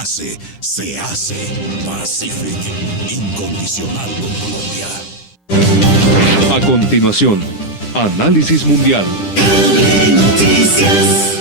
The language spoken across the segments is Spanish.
nace, se hace Pacific, incondicional con Colombia. A continuación, Análisis Mundial. Noticias.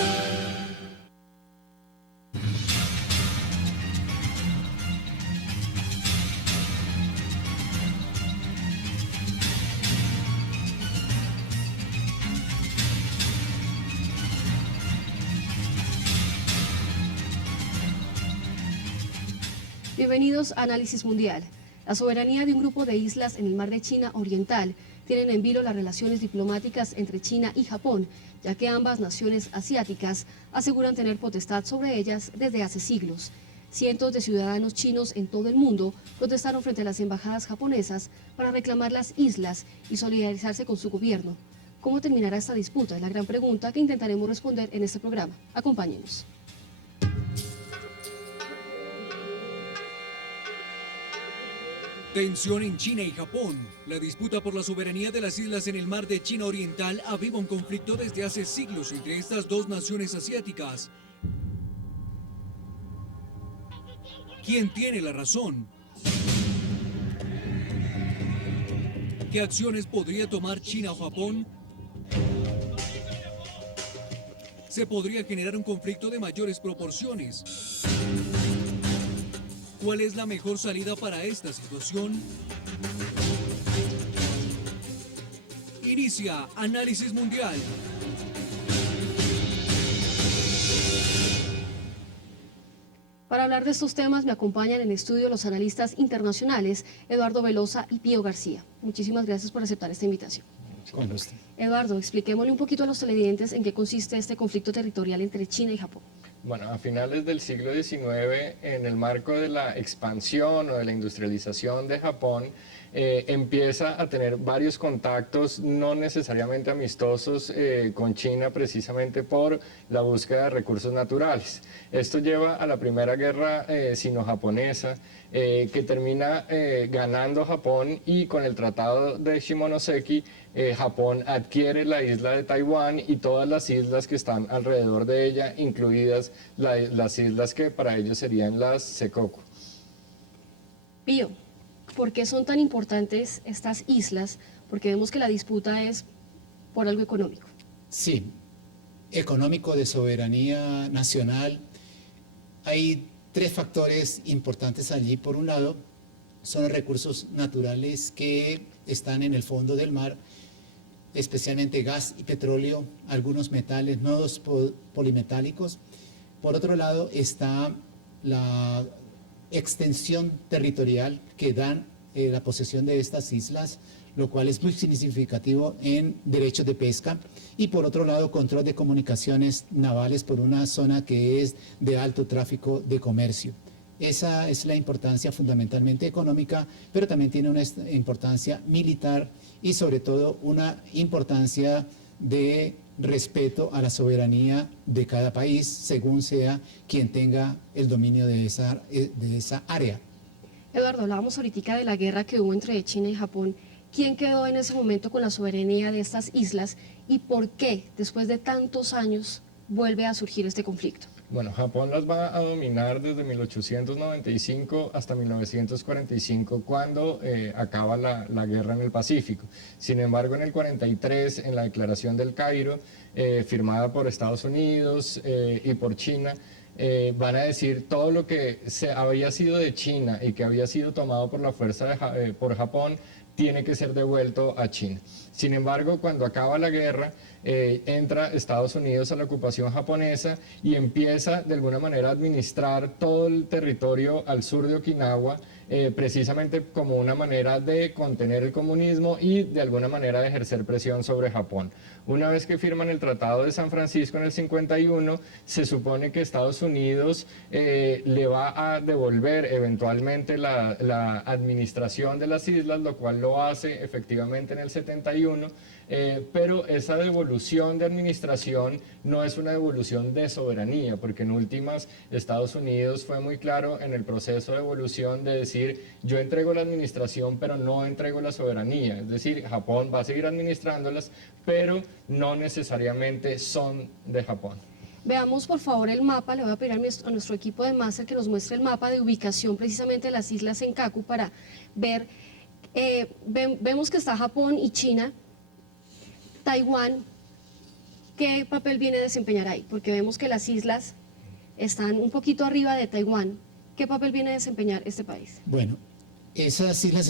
Bienvenidos a Análisis Mundial. La soberanía de un grupo de islas en el mar de China Oriental tienen en vilo las relaciones diplomáticas entre China y Japón, ya que ambas naciones asiáticas aseguran tener potestad sobre ellas desde hace siglos. Cientos de ciudadanos chinos en todo el mundo protestaron frente a las embajadas japonesas para reclamar las islas y solidarizarse con su gobierno. ¿Cómo terminará esta disputa? Es la gran pregunta que intentaremos responder en este programa. Acompáñenos. Tensión en China y Japón. La disputa por la soberanía de las islas en el mar de China Oriental aviva un conflicto desde hace siglos entre estas dos naciones asiáticas. ¿Quién tiene la razón? ¿Qué acciones podría tomar China o Japón? ¿Se podría generar un conflicto de mayores proporciones? ¿Cuál es la mejor salida para esta situación? Inicia Análisis Mundial. Para hablar de estos temas me acompañan en estudio los analistas internacionales Eduardo Velosa y Pío García. Muchísimas gracias por aceptar esta invitación. Con gusto. Eduardo, expliquémosle un poquito a los televidentes en qué consiste este conflicto territorial entre China y Japón. Bueno, a finales del siglo XIX, en el marco de la expansión o de la industrialización de Japón, empieza a tener varios contactos no necesariamente amistosos con China, precisamente por la búsqueda de recursos naturales. Esto lleva a la primera guerra sino-japonesa, que termina ganando Japón, y con el tratado de Shimonoseki, Japón adquiere la isla de Taiwán y todas las islas que están alrededor de ella, incluidas las islas que para ellos serían las Senkaku. Pío, ¿por qué son tan importantes estas islas? Porque vemos que la disputa es por algo económico. Sí, económico, de soberanía nacional. Hay tres factores importantes allí. Por un lado, son los recursos naturales que están en el fondo del mar, especialmente gas y petróleo, algunos metales, nodos polimetálicos. Por otro lado está la extensión territorial que dan la posesión de estas islas, lo cual es muy significativo en derechos de pesca. Y por otro lado, control de comunicaciones navales por una zona que es de alto tráfico de comercio. Esa es la importancia fundamentalmente económica, pero también tiene una importancia militar y sobre todo una importancia de respeto a la soberanía de cada país, según sea quien tenga el dominio de esa área. Eduardo, hablábamos ahorita de la guerra que hubo entre China y Japón. ¿Quién quedó en ese momento con la soberanía de estas islas y por qué, después de tantos años, vuelve a surgir este conflicto? Bueno, Japón las va a dominar desde 1895 hasta 1945, cuando acaba la guerra en el Pacífico. Sin embargo, en el 43, en la Declaración del Cairo, firmada por Estados Unidos y por China, van a decir todo lo que había sido de China y que había sido tomado por la fuerza por Japón tiene que ser devuelto a China. Sin embargo, cuando acaba la guerra, entra Estados Unidos a la ocupación japonesa y empieza de alguna manera a administrar todo el territorio al sur de Okinawa, precisamente como una manera de contener el comunismo y de alguna manera de ejercer presión sobre Japón. Una vez que firman el Tratado de San Francisco en el 51, se supone que Estados Unidos le va a devolver eventualmente la administración de las islas, lo cual lo hace efectivamente en el 71, pero esa devolución de administración no es una devolución de soberanía, porque en últimas Estados Unidos fue muy claro en el proceso de devolución de decir: yo entrego la administración pero no entrego la soberanía. Es decir, Japón va a seguir administrándolas, pero no necesariamente son de Japón. Veamos por favor el mapa, le voy a pedir a nuestro equipo de máster que nos muestre el mapa de ubicación precisamente de las islas Senkaku para ver, vemos que está Japón y China, Taiwán, ¿qué papel viene a desempeñar ahí? Porque vemos que las islas están un poquito arriba de Taiwán, ¿qué papel viene a desempeñar este país? Bueno, esas islas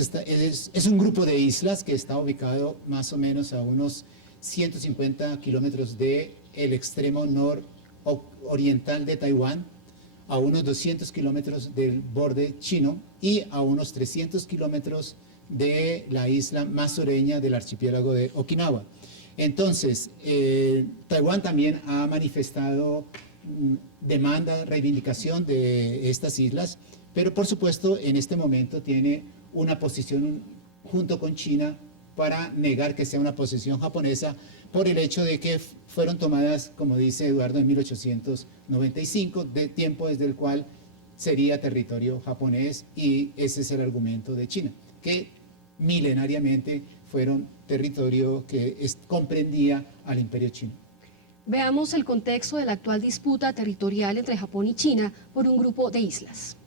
es un grupo de islas que está ubicado más o menos a unos 150 kilómetros del extremo nororiental de Taiwán, a unos 200 kilómetros del borde chino y a unos 300 kilómetros de la isla más sureña del archipiélago de Okinawa. Entonces, Taiwán también ha manifestado demanda, reivindicación de estas islas, pero por supuesto en este momento tiene una posición junto con China para negar que sea una posesión japonesa por el hecho de que fueron tomadas, como dice Eduardo, en 1895, de tiempo desde el cual sería territorio japonés, y ese es el argumento de China, que milenariamente fueron territorio que comprendía al imperio chino. Veamos el contexto de la actual disputa territorial entre Japón y China por un grupo de islas.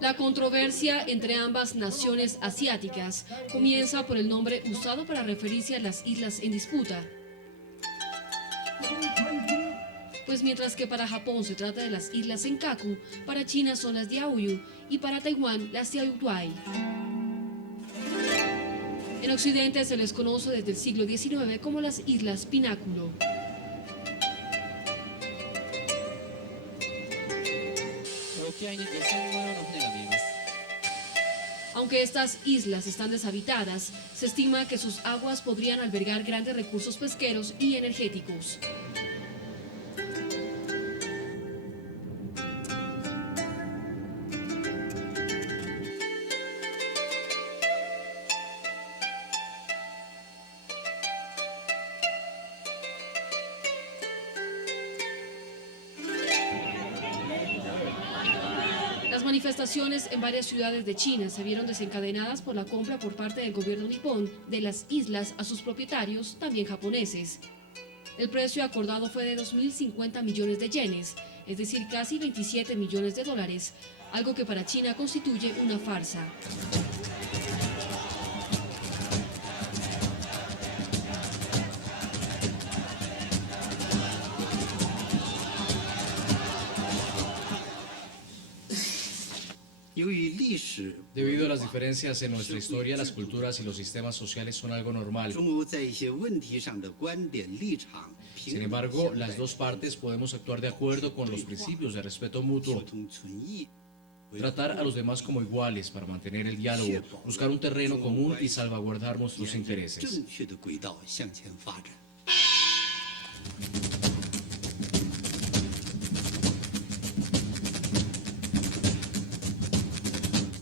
La controversia entre ambas naciones asiáticas comienza por el nombre usado para referirse a las islas en disputa. Pues mientras que para Japón se trata de las islas Senkaku, para China son las Diaoyu y para Taiwán las Diaoyuai. En Occidente se les conoce desde el siglo XIX como las Islas Pináculo. Aunque estas islas están deshabitadas, se estima que sus aguas podrían albergar grandes recursos pesqueros y energéticos. Las manifestaciones en varias ciudades de China se vieron desencadenadas por la compra por parte del gobierno nipón de las islas a sus propietarios, también japoneses. El precio acordado fue de 2.050 millones de yenes, es decir, casi 27 millones de dólares, algo que para China constituye una farsa. Debido a las diferencias en nuestra historia, las culturas y los sistemas sociales son algo normal. Sin embargo, las dos partes podemos actuar de acuerdo con los principios de respeto mutuo. Tratar a los demás como iguales para mantener el diálogo, buscar un terreno común y salvaguardar nuestros intereses.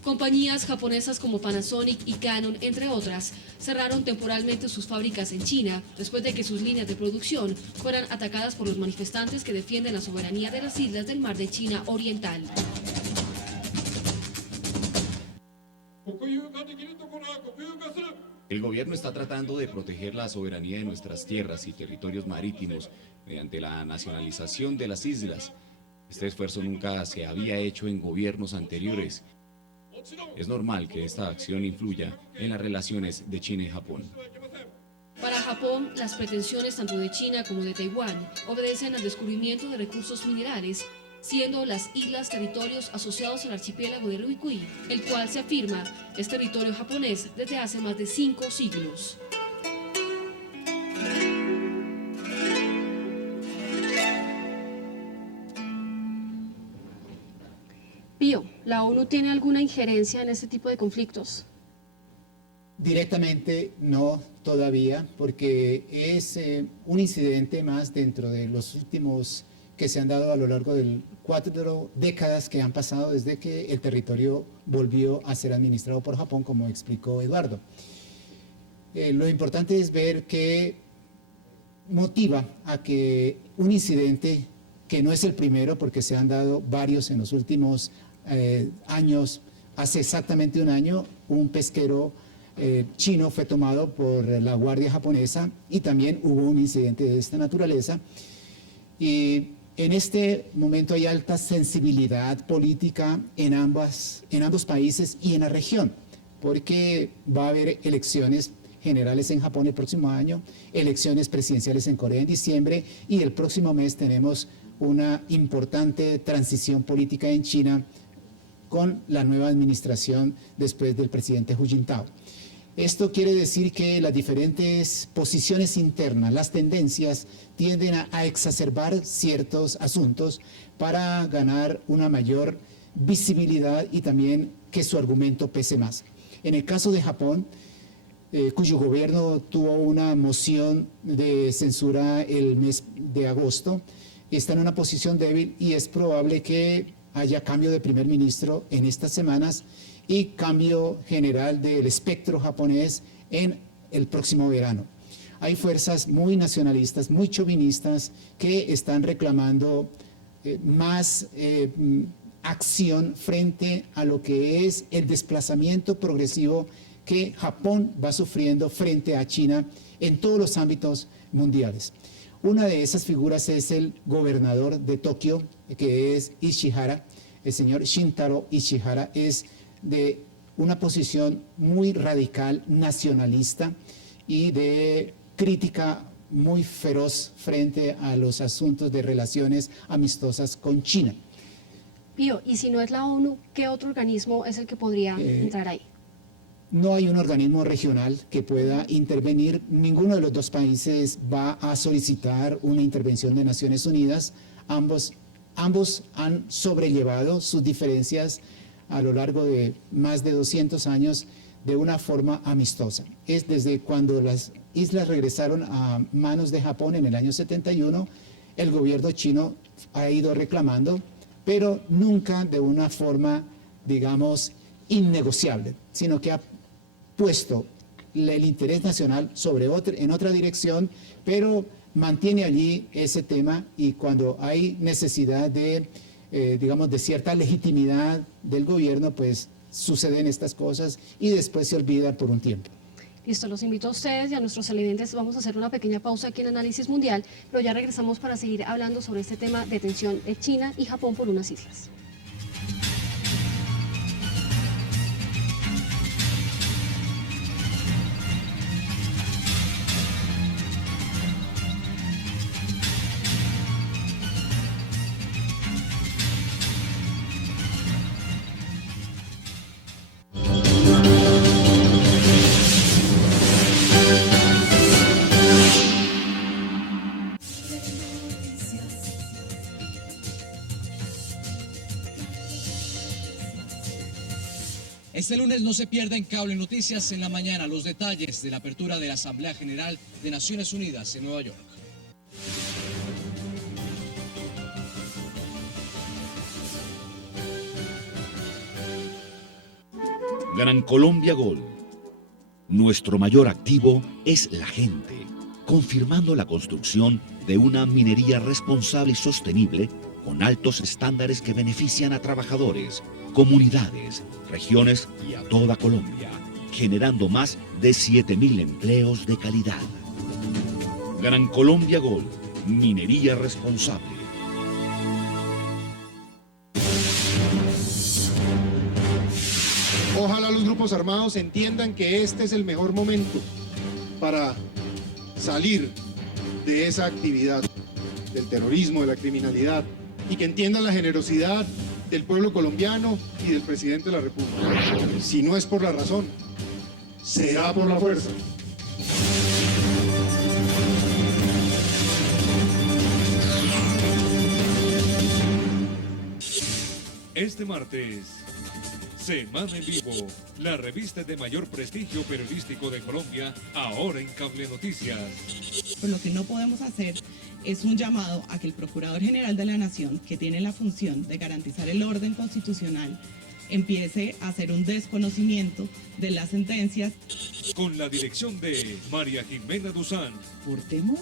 Compañías japonesas como Panasonic y Canon, entre otras, cerraron temporalmente sus fábricas en China después de que sus líneas de producción fueran atacadas por los manifestantes que defienden la soberanía de las islas del Mar de China Oriental. El gobierno está tratando de proteger la soberanía de nuestras tierras y territorios marítimos mediante la nacionalización de las islas. Este esfuerzo nunca se había hecho en gobiernos anteriores. Es normal que esta acción influya en las relaciones de China y Japón. Para Japón, las pretensiones tanto de China como de Taiwán obedecen al descubrimiento de recursos minerales, siendo las islas territorios asociados al archipiélago de Ryukyu, el cual se afirma es territorio japonés desde hace más de 5 siglos. Pío, ¿la ONU tiene alguna injerencia en este tipo de conflictos? Directamente no todavía, porque es un incidente más dentro de los últimos que se han dado a lo largo de 4 décadas que han pasado desde que el territorio volvió a ser administrado por Japón, como explicó Eduardo. Lo importante es ver que motiva a que un incidente, que no es el primero, porque se han dado varios en los últimos años. Hace exactamente un año, un pesquero chino fue tomado por la Guardia japonesa y también hubo un incidente de esta naturaleza. Y en este momento hay alta sensibilidad política en ambos países y en la región, porque va a haber elecciones generales en Japón el próximo año, elecciones presidenciales en Corea en diciembre, y el próximo mes tenemos una importante transición política en China con la nueva administración después del presidente Hu Jintao. Esto quiere decir que las diferentes posiciones internas, las tendencias, tienden a exacerbar ciertos asuntos para ganar una mayor visibilidad y también que su argumento pese más. En el caso de Japón, cuyo gobierno tuvo una moción de censura el mes de agosto, está en una posición débil y es probable que haya cambio de primer ministro en estas semanas y cambio general del espectro japonés en el próximo verano. Hay fuerzas muy nacionalistas, muy chauvinistas, que están reclamando más acción frente a lo que es el desplazamiento progresivo que Japón va sufriendo frente a China en todos los ámbitos mundiales. Una de esas figuras es el gobernador de Tokio, que es Ishihara. El señor Shintaro Ishihara es de una posición muy radical, nacionalista y de crítica muy feroz frente a los asuntos de relaciones amistosas con China. Pío, y si no es la ONU, ¿qué otro organismo es el que podría entrar ahí? No hay un organismo regional que pueda intervenir. Ninguno de los dos países va a solicitar una intervención de Naciones Unidas. Ambos han sobrellevado sus diferencias a lo largo de más de 200 años de una forma amistosa. Es desde cuando las islas regresaron a manos de Japón en el año 71, el gobierno chino ha ido reclamando, pero nunca de una forma, digamos, innegociable, sino que ha puesto el interés nacional en otra dirección, pero mantiene allí ese tema, y cuando hay necesidad de, digamos, de cierta legitimidad del gobierno, pues suceden estas cosas y después se olvida por un tiempo. Listo, los invito a ustedes y a nuestros televidentes. Vamos a hacer una pequeña pausa aquí en Análisis Mundial, pero ya regresamos para seguir hablando sobre este tema de tensión de China y Japón por unas islas. Este lunes no se pierda en Cable Noticias en la mañana los detalles de la apertura de la Asamblea General de Naciones Unidas en Nueva York. Gran Colombia Gold. Nuestro mayor activo es la gente, confirmando la construcción de una minería responsable y sostenible con altos estándares que benefician a trabajadores, comunidades, regiones y a toda Colombia, generando más de 7.000 empleos de calidad. Gran Colombia Gold, minería responsable. Ojalá los grupos armados entiendan que este es el mejor momento para salir de esa actividad, del terrorismo, de la criminalidad, y que entiendan la generosidad del pueblo colombiano y del presidente de la República. Si no es por la razón, será por la fuerza. Este martes, Semana en Vivo, la revista de mayor prestigio periodístico de Colombia, ahora en Cable Noticias. Pues lo que no podemos hacer es un llamado a que el Procurador General de la Nación, que tiene la función de garantizar el orden constitucional, empiece a hacer un desconocimiento de las sentencias. Con la dirección de María Jimena Duzán. ¿Por temor?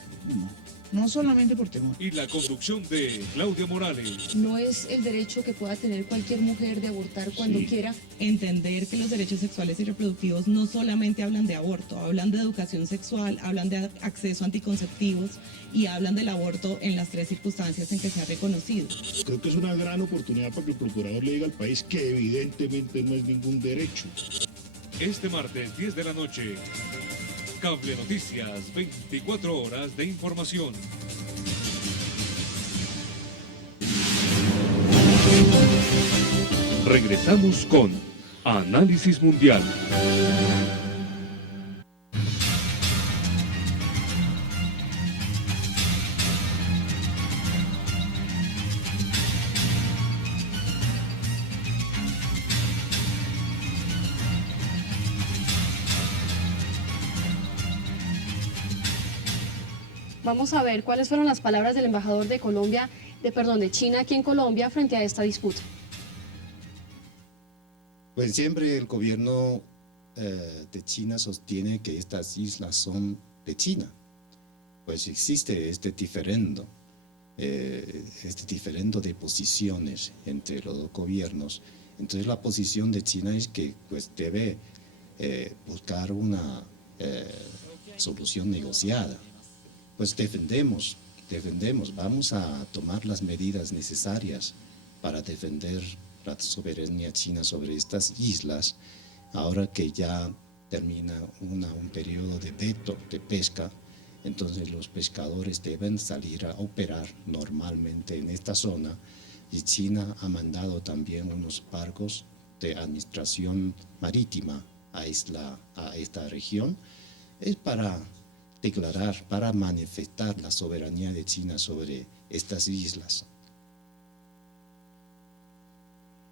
No solamente por temor. Y la conducción de Claudia Morales. No es el derecho que pueda tener cualquier mujer de abortar cuando quiera. Entender que los derechos sexuales y reproductivos no solamente hablan de aborto, hablan de educación sexual, hablan de acceso a anticonceptivos y hablan del aborto en las 3 circunstancias en que se ha reconocido. Creo que es una gran oportunidad para que el procurador le diga al país que evidentemente no es ningún derecho. Este martes, 10 de la noche, Cable Noticias, 24 horas de información. Regresamos con Análisis Mundial. Vamos a ver cuáles fueron las palabras del embajador de de China aquí en Colombia frente a esta disputa. Pues siempre el gobierno de China sostiene que estas islas son de China. Pues existe este diferendo de posiciones entre los dos gobiernos. Entonces la posición de China es que pues debe buscar una solución negociada. Pues defendemos, vamos a tomar las medidas necesarias para defender la soberanía china sobre estas islas, ahora que ya termina un periodo de veto de pesca. Entonces los pescadores deben salir a operar normalmente en esta zona, y China ha mandado también unos barcos de administración marítima a esta región. Es para declarar, para manifestar la soberanía de China sobre estas islas.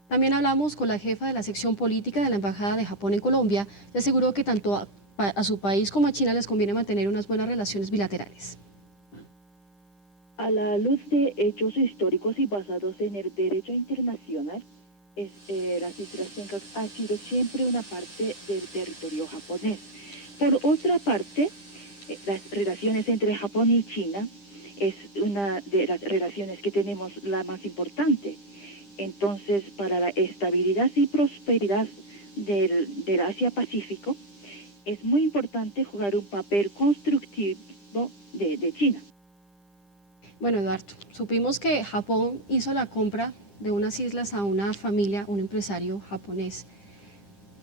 También hablamos con la jefa de la sección política de la Embajada de Japón en Colombia, y aseguró que tanto a su país como a China les conviene mantener unas buenas relaciones bilaterales. A la luz de hechos históricos y basados en el derecho internacional, las Islas Senkaku han sido siempre una parte del territorio japonés. Por otra parte, las relaciones entre Japón y China es una de las relaciones que tenemos la más importante. Entonces, para la estabilidad y prosperidad del Asia-Pacífico, es muy importante jugar un papel constructivo de China. Bueno, Eduardo, supimos que Japón hizo la compra de unas islas a una familia, un empresario japonés.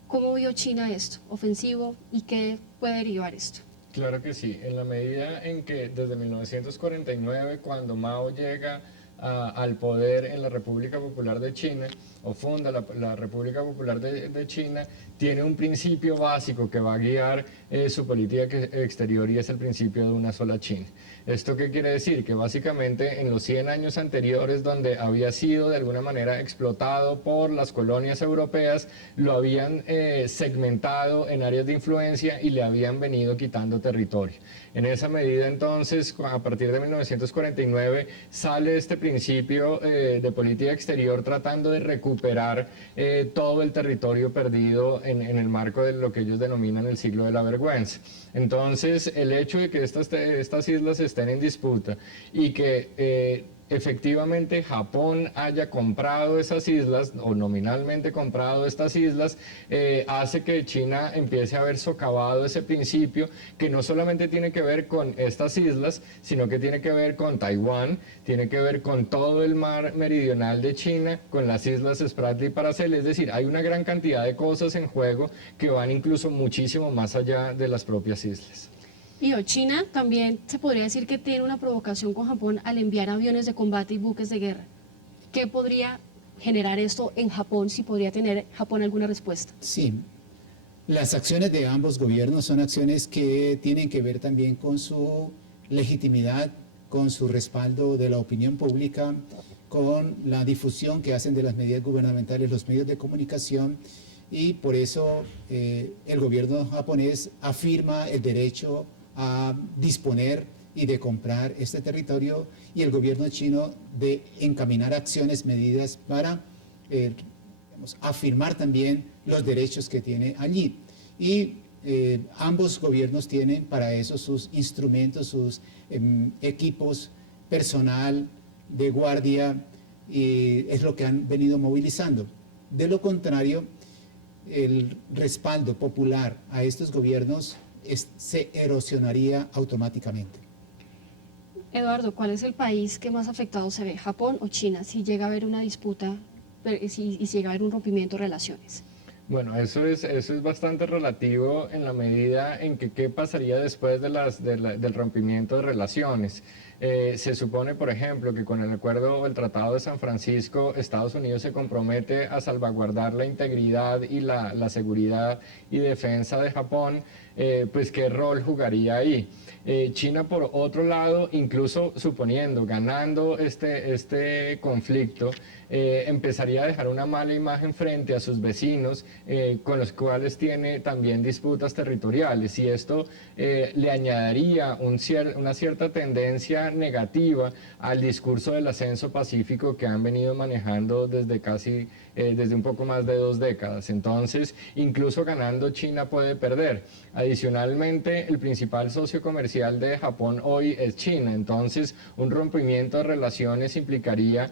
¿Cómo vio China esto? ¿Ofensivo? ¿Y qué puede derivar esto? Claro que sí, en la medida en que desde 1949, cuando Mao llega al poder en la República Popular de China, o funda la República Popular de China, tiene un principio básico que va a guiar su política exterior, y es el principio de una sola China. ¿Esto qué quiere decir? Que básicamente en los 100 años anteriores, donde había sido de alguna manera explotado por las colonias europeas, lo habían segmentado en áreas de influencia y le habían venido quitando territorio. En esa medida, entonces, a partir de 1949, sale este principio de política exterior tratando de recuperar todo el territorio perdido en el marco de lo que ellos denominan el siglo de la vergüenza. Entonces, el hecho de que estas islas estén en disputa y que efectivamente Japón haya comprado esas islas, o nominalmente comprado estas islas, hace que China empiece a haber socavado ese principio, que no solamente tiene que ver con estas islas, sino que tiene que ver con Taiwán, tiene que ver con todo el mar meridional de China, con las islas Spratly y Paracel. Es decir, hay una gran cantidad de cosas en juego que van incluso muchísimo más allá de las propias islas. Y China también se podría decir que tiene una provocación con Japón al enviar aviones de combate y buques de guerra. ¿Qué podría generar esto en Japón, si podría tener Japón alguna respuesta? Sí, las acciones de ambos gobiernos son acciones que tienen que ver también con su legitimidad, con su respaldo de la opinión pública con la difusión que hacen de las medidas gubernamentales los medios de comunicación, y por eso el gobierno japonés afirma el derecho a disponer y de comprar este territorio, y el gobierno chino de encaminar acciones, medidas para afirmar también los derechos que tiene allí. Y ambos gobiernos tienen para eso sus instrumentos, sus equipos, personal de guardia, y es lo que han venido movilizando. De lo contrario, el respaldo popular a estos gobiernos se erosionaría automáticamente. Eduardo, ¿cuál es el país que más afectado se ve, Japón o China, si llega a haber una disputa y si llega a haber un rompimiento de relaciones? Bueno, eso es bastante relativo en la medida en que qué pasaría después del rompimiento de relaciones. Se supone, por ejemplo, que con el acuerdo o el Tratado de San Francisco, Estados Unidos se compromete a salvaguardar la integridad y la seguridad y defensa de Japón, pues qué rol jugaría ahí. China, por otro lado, incluso suponiendo, ganando este conflicto, empezaría a dejar una mala imagen frente a sus vecinos, con los cuales tiene también disputas territoriales, y esto le añadiría una cierta tendencia negativa al discurso del ascenso pacífico que han venido manejando desde un poco más de 2 décadas. Entonces, incluso ganando, China puede perder. Adicionalmente, el principal socio comercial de Japón hoy es China, entonces un rompimiento de relaciones implicaría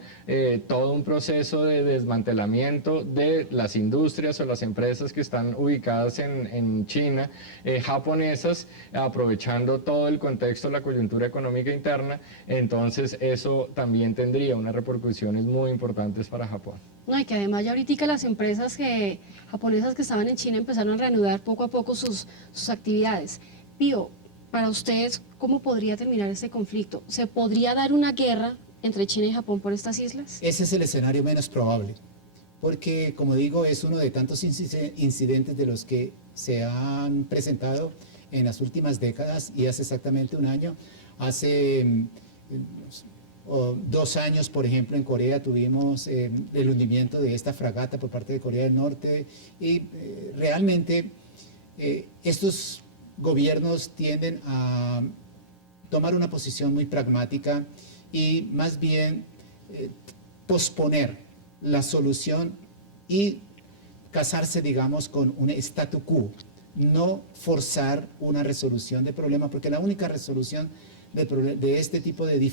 todo un proceso de desmantelamiento de las industrias o las empresas que están ubicadas en China, japonesas, aprovechando todo el contexto, la coyuntura económica interna. Entonces eso también tendría unas repercusiones muy importantes para Japón. No, y que además ya ahorita las empresas japonesas que estaban en China empezaron a reanudar poco a poco sus actividades. Pío, para ustedes, ¿cómo podría terminar este conflicto? ¿Se podría dar una guerra entre China y Japón por estas islas? Ese es el escenario menos probable, porque, como digo, es uno de tantos incidentes de los que se han presentado en las últimas décadas, y hace exactamente un año, hace 2 años, por ejemplo, en Corea tuvimos el hundimiento de esta fragata por parte de Corea del Norte, y realmente estos gobiernos tienden a tomar una posición muy pragmática y más bien posponer la solución y casarse, digamos, con un statu quo, no forzar una resolución de problema, porque la única resolución de este tipo de